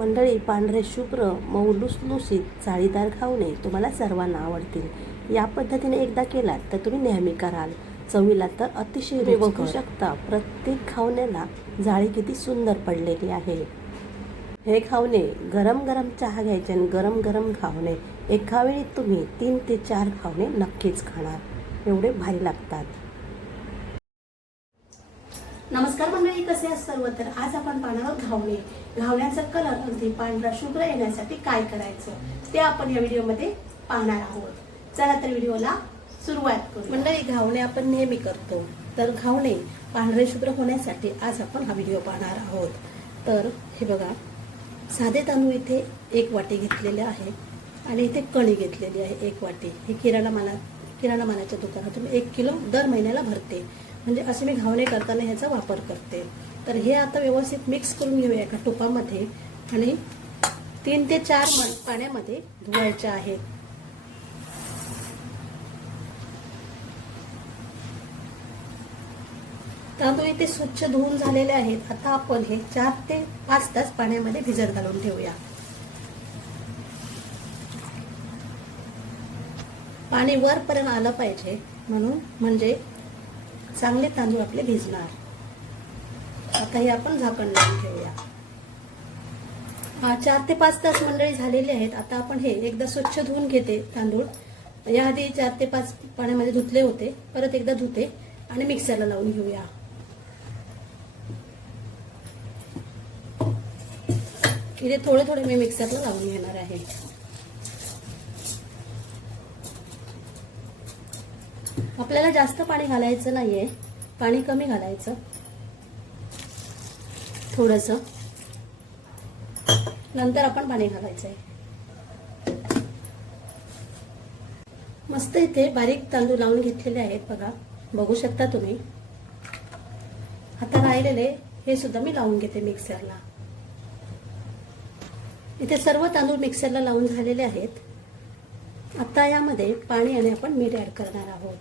मंडळी पांढरे शुभ्र मऊ लुसलुसीत जाळीदार घावणे तुम्हाला सर्वांना आवडतील. या पद्धतीने एकदा केलात तर तुम्ही नेहमी कराल. चवीला तर अतिशय बघू शकता. प्रत्येक घावण्याला जाळी किती सुंदर पडलेली आहे. हे घावणे गरम गरम चहा घ्यायचे आणि गरम गरम घावणे. एका वेळी तुम्ही तीन ते चार घावणे नक्कीच खाणार. एवढे भारी लागतात. नमस्कार मंडळी कसे सर्व? तर आज आपण पाहणार घावणे. घावण्याचा कलर अगदी पांढरा शुभ्र येण्यासाठी काय करायचं ते आपण या व्हिडिओमध्ये पाहणार आहोत. चला तर व्हिडिओला सुरुवात करू मंडळी घावणे आपण नेहमी करतो. तर घावणे पांढरे शुभ्र होण्यासाठी आज आपण हा व्हिडिओ पाहणार आहोत. तर हे बघा साधे तांदूळ इथे एक वाटी घेतलेले आहे आणि इथे कणी घेतलेली आहे एक वाटी. हे किराणा माला किराणा मालाच्या दुकानातून एक किलो दर महिन्याला भरते. म्हणजे असे मी घावणे करताना ह्याचा वापर करते. तर हे आता व्यवस्थित मिक्स करून घेऊया एका टोपामध्ये आणि तीन ते चार पाण्यामध्ये धुवायचे आहेत तांदूळ इथे स्वच्छ धुवून झालेले आहेत. आता आपण हे चार ते पाच तास पाण्यामध्ये भिजत घालून ठेवूया. पाणी वरपर्यंत आलं पाहिजे. म्हणून म्हणजे चांगले तांदूळ आपले भिजणार. आता हे आपण झाकण लावून ठेवूया. चार ते पाच तास मंडळी झालेली आहेत. आता आपण हे एकदा स्वच्छ धुवून घेते तांदूळ. याआधी चार ते पाच पाण्यामध्ये धुतले होते. परत एकदा धुते आणि मिक्सरला लावून घेऊया. इथे थोडे थोडे मी मिक्सरला लावून घेणार आहे. आपल्याला जास्त पाणी घालायचं नाहीये. पाणी कमी घालायचं. थोडस. नंतर आपण पाणी घालायचं आहे मस्त इथे बारीक तांदूळ लावून घेतलेले आहेत बघा. बघू शकता तुम्ही. आता राहिलेले हे सुद्धा मी लावून घेते मिक्सरला इथे सर्व तांदूळ मिक्सरला लावून झालेले आहेत. आता यामध्ये पाणी आणि आपण मीठ ऍड करणार आहोत.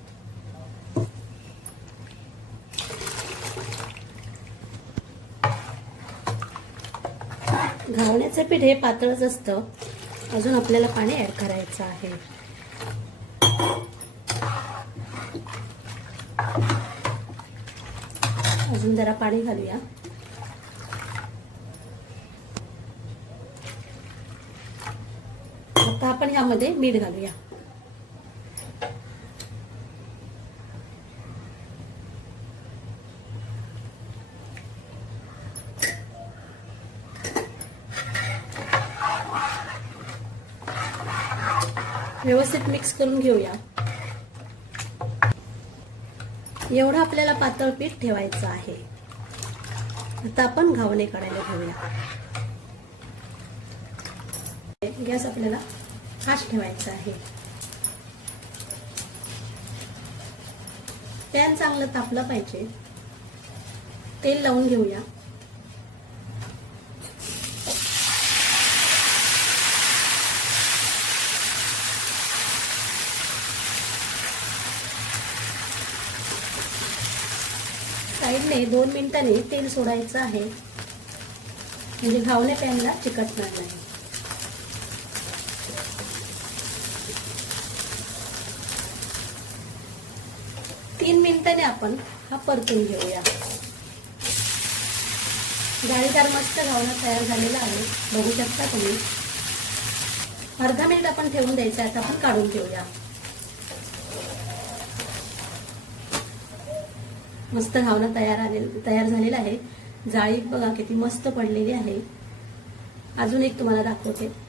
घावण्याचं पीठ हे पातळच असतं. अजून आपल्याला पाणी ऍड करायचं आहे. अजून जरा पाणी घालूया. आपण यामध्ये मीठ घालूया. व्यवस्थित मिक्स करून घेऊया. एवढं आपल्याला पातळ पीठ ठेवायचं आहे. आता आपण घावणे काढायला घेऊया. गॅस आपल्याला फास्ट ठेवायचा आहे. पॅन चांगलं तापलं पाहिजे. तेल लावून घेऊया. साईडने दोन मिनिटांनी तेल सोडायचं आहे. म्हणजे घावणे पॅनला चिकटणार नाही. तीन मिनिटांनी आपण हा परतून घेऊया. जाळीदार मस्त घावणं तयार झालेला आहे. बघू शकता तुम्ही. अर्धा मिनिट आपण ठेवून द्यायचं आता आपण काढून घेऊया. मस्त घावणं तयार आले तयार झालेलं आहे. जाळी बघा किती मस्त पडलेली आहे. अजून एक तुम्हाला दाखवते.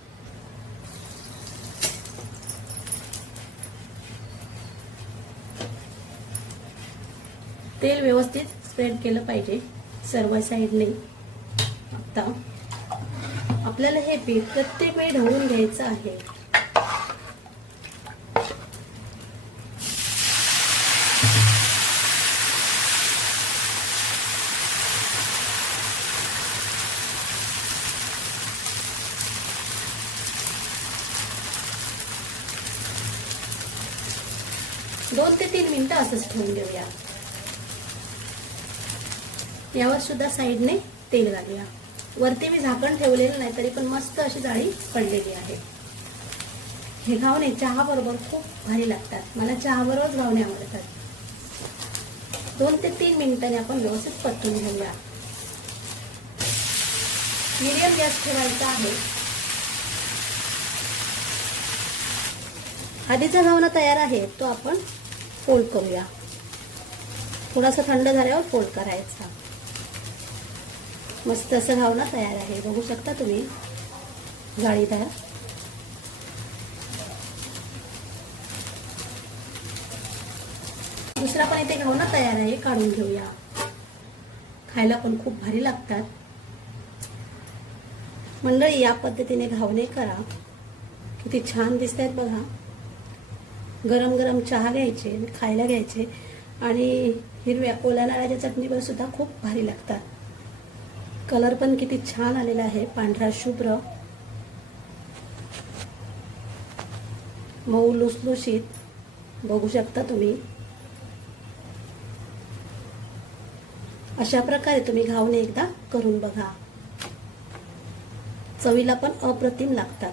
तेल व्यवस्थित स्प्रेड केलं पाहिजे. सर्व साईडने आता आपल्याला हे पीठ प्रत्येक वेळी ढवळून घ्यायचं आहे. दोन ते तीन मिनिटं असंच ठेवून देऊया. यावर सुद्धा साईडने तेल घालूया. वरती मी झाकण ठेवलेलं नाही तरी पण मस्त अशी जाळी पडलेली आहे. हे घावणे चहा बरोबर खूप भारी लागतात. मला चहा बरोबर घावणे आवडतात. दोन ते तीन मिनिटांनी आपण व्यवस्थित परतून घेऊया. मिडियम गॅस ठेवायचा आहे. आधीचा घावना तयार आहे तो आपण फोल्ड करूया. थोडासा थंड झाल्यावर फोल्ड करायचा. मस्त असं घावना तयार आहे. बघू शकता तुम्ही. जाळीदार दुसरा पण इथे घावना तयार आहे. काढून घेऊया. खायला पण खूप भारी लागतात. मंडळी या पद्धतीने घावणे करा. किती छान दिसत आहेत बघा. गरम गरम चहा घ्यायचे आणि खायला घ्यायचे. आणि हिरव्या ओला नारळाच्या चटणीवर सुद्धा खूप भारी लागतात. कलर पण किती छान आलेला आहे. पांढरा शुभ्र. मऊ लुसलुशीत. बघू शकता तुम्ही. अशा प्रकारे तुम्ही घावणे एकदा करून बघा. चवीला पण अप्रतिम लागतात.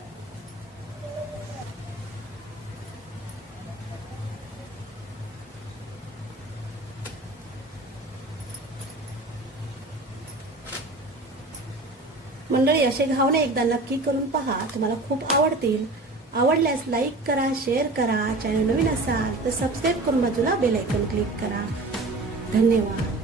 मंडळी असे घावणे एकदा नक्की करून पहा. तुम्हाला खूप आवडतील. आवडल्यास लाईक करा शेअर करा. चॅनल नवीन असाल तर सबस्क्राईब करून बाजूला बेल आयकॉन क्लिक करा. धन्यवाद.